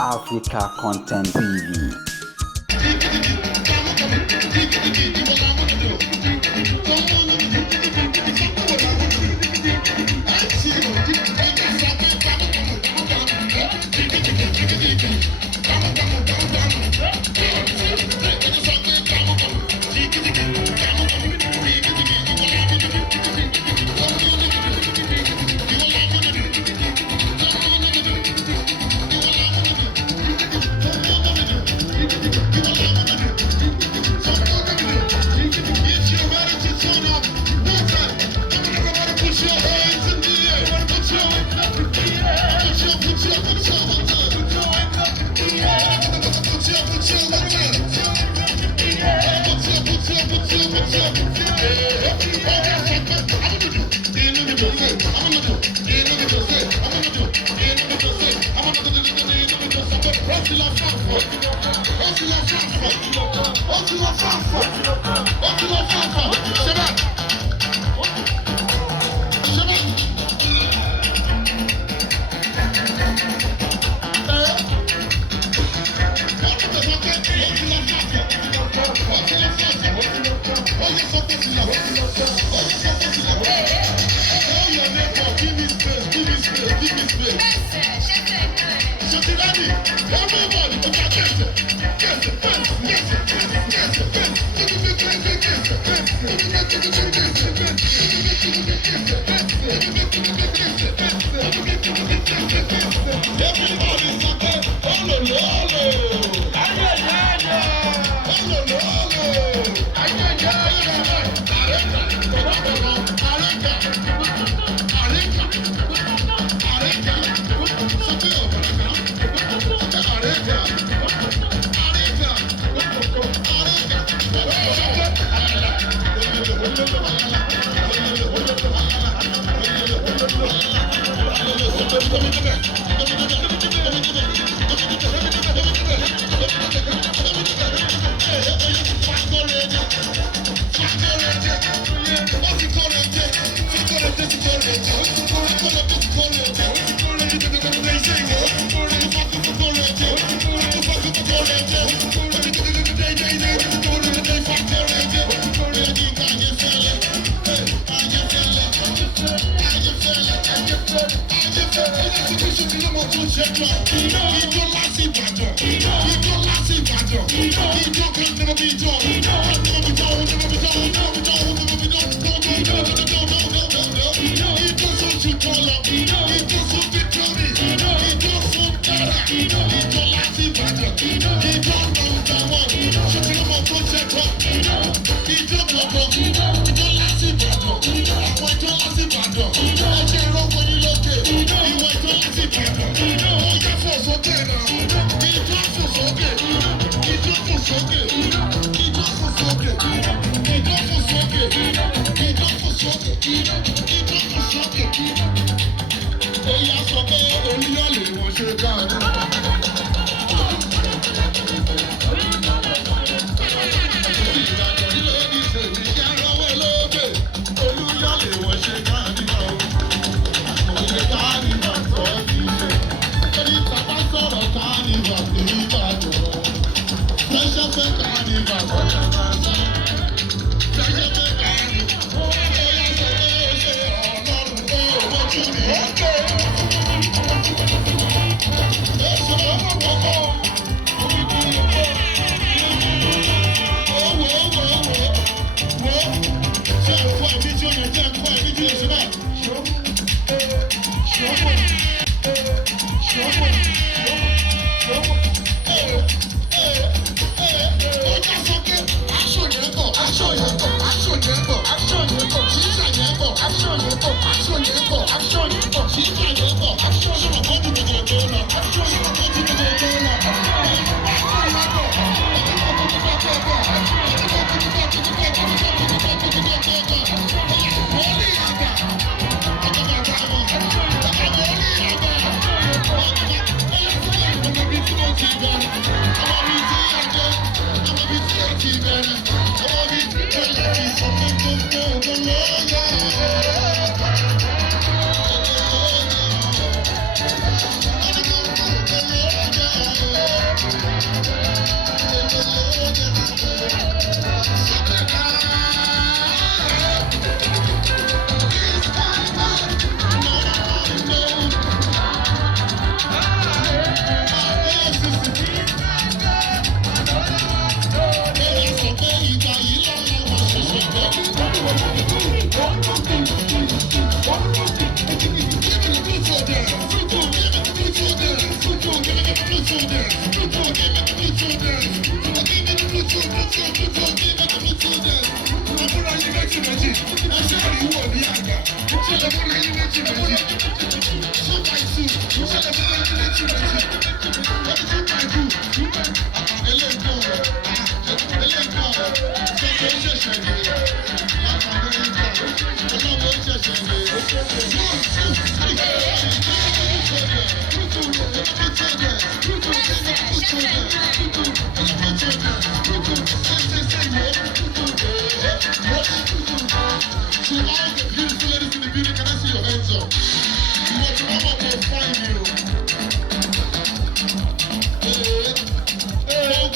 Africa Content TV.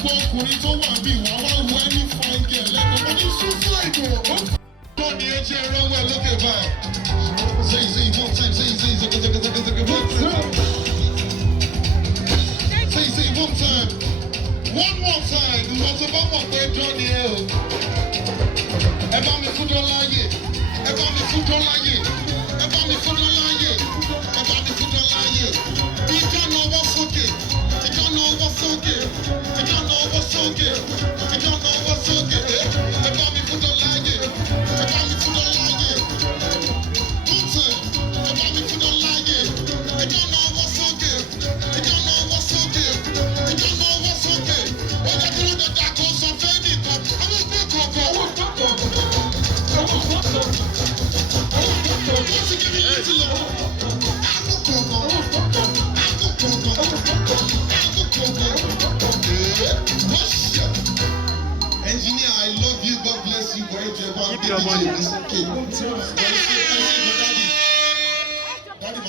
Ọkùnrin tó wà bí wàá wá wọ ẹni fine girl lẹ́nu ọmọ ní suicide o. Tó ní ẹjẹ́ ìrànwọ́ ẹ̀ lókè báyìí. Say one time, say one time. Say one time. One more time. Ìwọ tó bá mọ̀ pé jọ́ ni ẹ o. Ẹ bá mi fún dọ́là yé. Ẹ bá mi fún dọ́là yé. Ẹ bá mi fún dọ́là yé. Ẹ bá mi fún dọ́là yé. Ìjọ́nà ọwọ́ sókè. Ìjọ́nà ọwọ́ sókè. Ìjọ́nà ọwọ́ sókè. Ìjọ́nà ọwọ́ sókè. Ẹ bá mi fún dọ́là yé. Ẹ bá mi fún dọ́là yé. One time. Ẹ bá mi fún dọ́là yé. Ìjọ́nà ọwọ́ sókè. Ìjọ́nà ọwọ́ sókè. Ìjọ́nà ọwọ́ sókè. Ó yẹ kí ló dé dàgbọ́ sọ fẹ́ nìkan. Àwọn ìgbẹ́ kọ̀ọ̀kan. What's it giving you to love? Engineer, I love you. God bless you. Keep your money. Okay. Daddy,